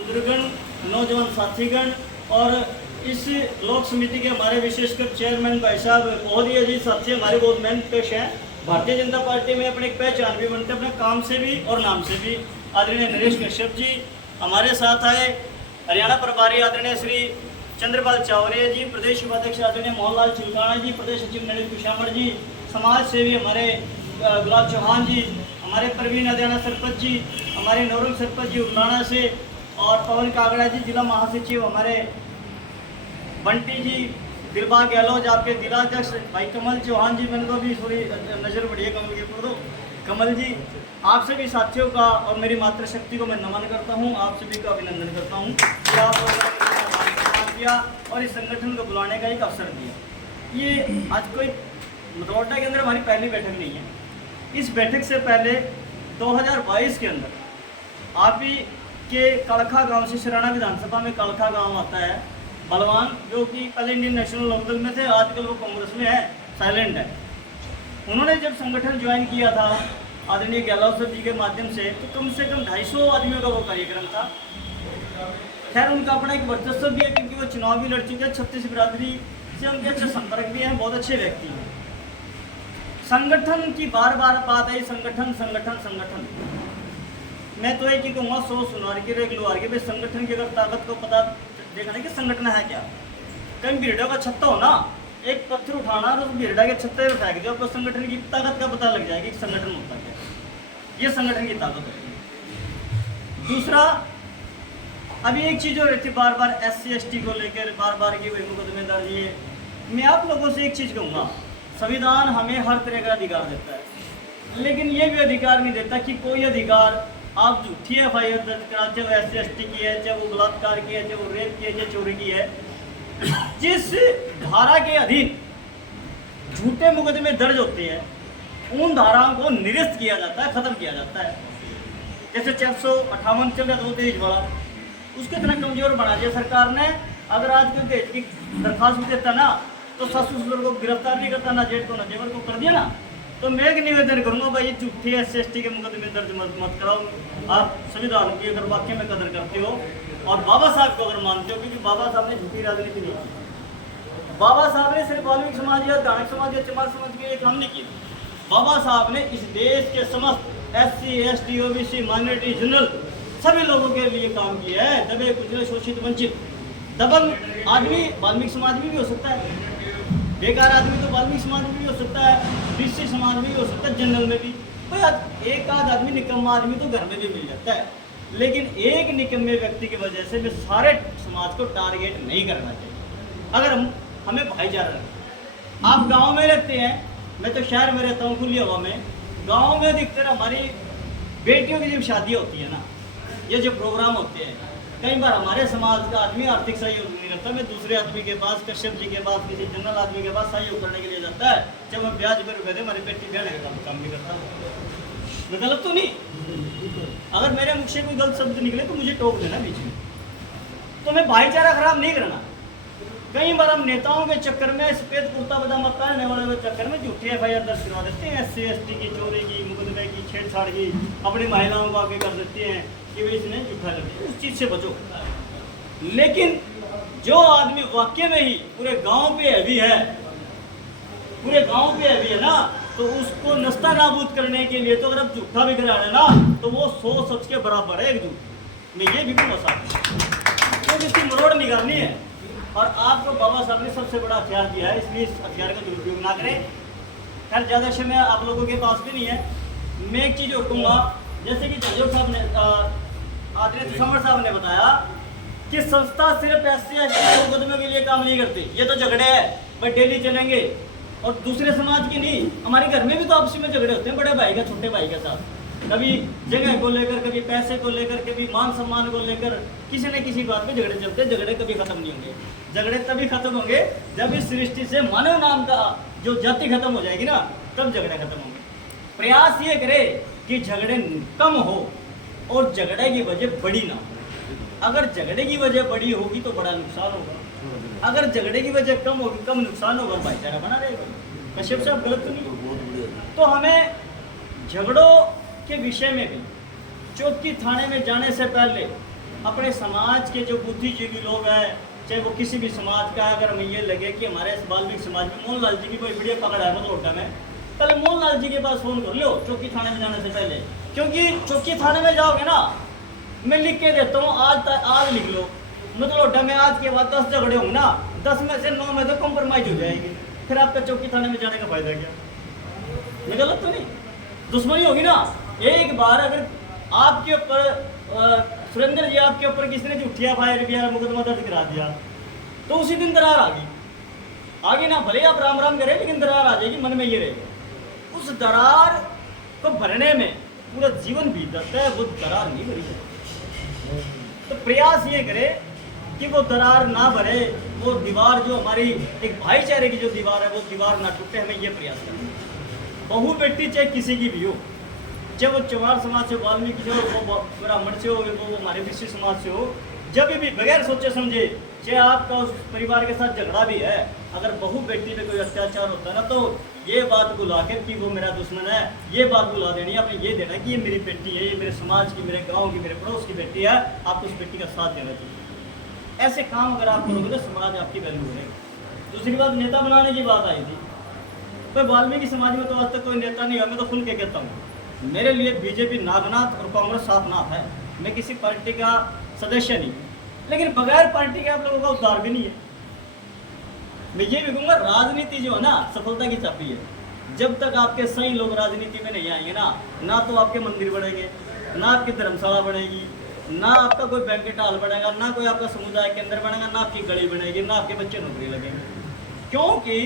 बुजुर्गण, नौजवान साथीगण और इस लोक समिति के हमारे विशेषकर चेयरमैन भाई साहब महोदय जी साथी हमारे बहुत मेहनत पेश हैं। भारतीय जनता पार्टी में अपने एक पहचान भी बनते अपने काम से भी और नाम से भी। आदरणीय नरेश कश्यप जी हमारे साथ आए, हरियाणा प्रभारी आदरणीय श्री चंद्रपाल चावरिया जी, प्रदेश उपाध्यक्ष आदरणीय मोहनलाल चिलकाना जी, प्रदेश सचिव नरेश कुशामर जी, समाज सेवी हमारे गुलाब चौहान जी, हमारे प्रवीण अदियाना सरपंच जी, हमारे नौरंग सरपंच जी उमराना से, और पवन कागड़ा जी जिला महासचिव हमारे बंटी जी, दिलबाग गहलोत आपके जिलाध्यक्ष भाई कमल चौहान जी, मैंने तो अभी थोड़ी नज़र बढ़ी है कमल के ऊपर, तो कमल जी आप सभी साथियों का और मेरी मातृशक्ति को मैं नमन करता हूं, आप सभी का अभिनंदन करता हूं कि आप लोगों ने किया और इस संगठन को बुलाने का एक अवसर दिया। ये आज कोई मतौडा के अंदर हमारी पहली बैठक नहीं है। इस बैठक से पहले 2022 के अंदर आप ही के कलखा गांव से, शराना विधानसभा में कलखा गांव आता है, बलवान जो कि पहले इंडियन नेशनल लोकदल में थे, आजकल वो कांग्रेस में है, साइलेंट है। उन्होंने जब संगठन ज्वाइन किया था आदरणीय गहलोत सर जी के माध्यम से कम 250 आदमियों का वो कार्यक्रम था। खैर उनका अपना एक वर्चस्व भी है क्योंकि वो चुनाव भी लड़ चुके हैं, 36 बिरादरी से उनके अच्छे संपर्क भी हैं, बहुत अच्छे व्यक्ति हैं। संगठन की बार बार बात आई, संगठन संगठन संगठन। मैं तो एक ही कहूँगा, 100 सुनार के एक लोहार के भाई, संगठन की अगर ताकत को पता देखना है कि संगठन है क्या। कहीं भीड़ों का छत्ता हो ना, एक पत्थर उठाना और उस भीड़ा के छत्ते पर फेंक दो, आपको संगठन की ताकत का पता लग जाएगा कि संगठन होता क्या। ये संगठन की ताकत होती है। दूसरा, अभी एक चीज़ हो रही थी बार बार SC ST को लेकर बार बार की वही मुकदमे दर्ज। ये मैं आप लोगों से एक चीज़ कहूँगा, संविधान हमें हर तरह का अधिकार देता है, लेकिन ये भी अधिकार नहीं देता कि कोई अधिकार आप झूठी FIR दर्ज करा, चाहे वो SC ST की है, चाहे वो बलात्कार की है, चाहे वो रेप की है, चाहे चोरी की है, जिस धारा के अधीन झूठे मुकदमे दर्ज होते हैं उन धाराओं को निरस्त किया जाता है, खत्म किया जाता है। जैसे 458 चल रहा था वो दहेज वाला, उसको इतना कमजोर बना दिया सरकार ने। अगर आज के दहेज की दरखास्त भी देता ना तो सासू ससुर को गिरफ्तार नहीं करता, ना जेठ को ना जेवर को कर दिया ना। तो मैं एक निवेदन करूंगा भाई, ये झूठे SC ST के मुकदमे दर्ज मत कराओ। आप संविधान की अगर वाक्य में कदर करते हो और बाबा साहब को अगर मानते हो, क्योंकि बाबा साहब ने झूठी राजनीति नहीं की। बाबा साहब ने सिर्फ वाल्मीकि समाज या दानक समाज या चमार समाज के लिए काम नहीं किया। बाबा साहब ने इस देश के समस्त SC ST OBC minority general सभी लोगों के लिए काम किया है। दबे कुचले शोषित वंचित दबंग आदमी वाल्मीकि समाज में भी हो सकता है, बेकार आदमी तो वाल्मीकि समाज में भी हो सकता है, BC समाज में भी हो सकता है, जनरल में भी। भाई एक आध आदमी निकम्मा आदमी तो घर में भी मिल जाता है, लेकिन एक निकम्मे व्यक्ति की वजह से मैं सारे समाज को टारगेट नहीं करना चाहिए। अगर हमें भाईचारा रखें। आप गांव में रहते हैं, मैं तो शहर में रहता हूँ खुली हवा में। गांव में अधिकतर हमारी बेटियों की जब शादी होती है ना, ये जो प्रोग्राम होते हैं, कई बार हमारे समाज का आदमी आर्थिक सहयोग नहीं करता, मैं दूसरे आदमी के पास, कश्यप जी के पास, किसी जनरल आदमी के पास सहयोग करने के लिए जाता है। जब मैं ब्याज पर रुपये दे हमारी बेटी ब्याह का काम भी करता हूँ। मैं गलत तो नहीं, अगर मेरे मुख से कोई गलत शब्द निकले तो मुझे टोक देना बीच में। तो मैं भाईचारा खराब नहीं करना। कई बार हम नेताओं के चक्कर में, सफेद कुर्ता पजामा पहनने वाले के चक्कर में झूठी FIR दर्ज करवा देते हैं, SC ST की, चोरी की, मुकदमे की, छेड़छाड़ की, अपनी महिलाओं को आगे कर देते हैं कि भाई इसने झूठा कर दिया। उस चीज़ से बचो। लेकिन जो आदमी वाकई में ही पूरे गांव पे हैवी है, पूरे गांव पे हैवी है ना, तो उसको नस्ता नाबूद करने के लिए तो अगर आप झूठा भी करा रहे ना तो वो 100 सच के बराबर है एक झूठ। मैं ये भी बोल सकता हूँ तो इसकी मरोड़ निकालनी है। और आपको बाबा साहब ने सबसे बड़ा हथियार दिया है, इसलिए इस हथियार का दुरुपयोग ना करें। खैर ज़्यादा समय आप लोगों के पास भी नहीं है। मैं एक चीज़ और कहूँगा, जैसे कि जजोर साहब ने, आदरणीय समर साहब ने बताया कि संस्था सिर्फ SC ST मुकदमे के लिए काम नहीं करती। ये तो झगड़े हैं भाई, डेली चलेंगे, और दूसरे समाज की नहीं, हमारे घर में भी तो आपसी में झगड़े होते हैं, बड़े भाई का छोटे भाई के साथ, कभी जगह को लेकर, कभी पैसे को लेकर, कभी मान सम्मान को लेकर, किसी न किसी बात पे झगड़े चलते हैं। झगड़े कभी खत्म नहीं होंगे। झगड़े तभी खत्म होंगे जब इस सृष्टि से मानव नाम का जो जाति खत्म हो जाएगी ना, तब झगड़े खत्म होंगे। प्रयास ये करे कि झगड़े कम हो और झगड़े की वजह बड़ी ना हो। अगर झगड़े की वजह बड़ी होगी तो बड़ा नुकसान होगा, अगर झगड़े की वजह कम होगी, कम नुकसान होगा, भाईचारा बना रहेगा। कश्यप साहब गलत तो नहीं। तो हमें झगड़ों के विषय में भी चौकी थाने में जाने से पहले अपने समाज के जो बुद्धिजीवी लोग हैं, चाहे वो किसी भी समाज का है, अगर हमें ये लगे कि हमारे इस वाल्मीकि समाज में मोहनलाल जी की कोई बढ़िया पकड़ है मतलोटा में, पहले मोहनलाल जी के पास फोन कर लो चौकी थाने में जाने से पहले। क्योंकि चौकी थाने में जाओगे ना, मैं लिख के देता हूँ, आज लिख लो, मतलोटा में आज के बाद 10 झगड़े होंगे ना, 10 में से 9 में तो कॉम्प्रोमाइज हो जाएगी, फिर आपका चौकी थाने में जाने का फायदा क्या? मैं गलत तो नहीं? दुश्मनी होगी ना। एक बार अगर आपके ऊपर सुरेंद्र जी आपके ऊपर किसी ने झूठिया FIR मुकदमा दर्ज करा दिया, तो उसी दिन दरार आ गई, आगे ना भले आप राम राम करें, लेकिन दरार आ जाएगी, मन में ये रहेगा। उस दरार को भरने में पूरा जीवन बीत जाता है, वो दरार नहीं भरी जाती। तो प्रयास ये करे कि वो दरार ना भरे, वो दीवार जो हमारी एक भाईचारे की जो दीवार है, वो दीवार ना टूटे, हमें ये प्रयास करना है। बहू बेटी चाहे किसी की भी हो, चाहे वो चमार समाज से, वाल्मीकि से हो, वो ब्राह्मण से हो, वो हमारे विश्व समाज से हो, जब भी बगैर सोचे समझे, चाहे आपका उस परिवार के साथ झगड़ा भी है, अगर बहू बेटी पे कोई अत्याचार होता है ना, तो ये बात बुला के कि वो मेरा दुश्मन है, ये बात बुला देनी, आपने ये देना कि ये मेरी बेटी है, ये मेरे समाज की, मेरे गाँव की, मेरे पड़ोस की बेटी है, आपको उस बेटी का साथ देना चाहिए। ऐसे काम अगर आप करोगे तो समाज आपकी वैल्यू करेगा। दूसरी बात, नेता बनाने की बात आई थी, कोई वाल्मीकि समाज में तो आज तक कोई नेता नहीं है। मैं तो खुल के कहता हूँ, मेरे लिए बीजेपी नागनाथ और कांग्रेस साथनाथ है, मैं किसी पार्टी का सदस्य नहीं, लेकिन बगैर पार्टी के आप लोगों का उद्धार भी नहीं है। मैं ये भी कहूँगा, राजनीति जो है ना, सफलता की चाबी है। जब तक आपके सही लोग राजनीति में नहीं आएंगे ना तो आपके मंदिर बढ़ेंगे, ना आपकी धर्मशाला बढ़ेगी, ना आपका कोई बैंकेट हॉल बनेगा, ना कोई आपका समुदाय केंद्र बनेगा, ना आपकी गली बनेगी, ना आपके बच्चे नौकरी लगेंगे। क्योंकि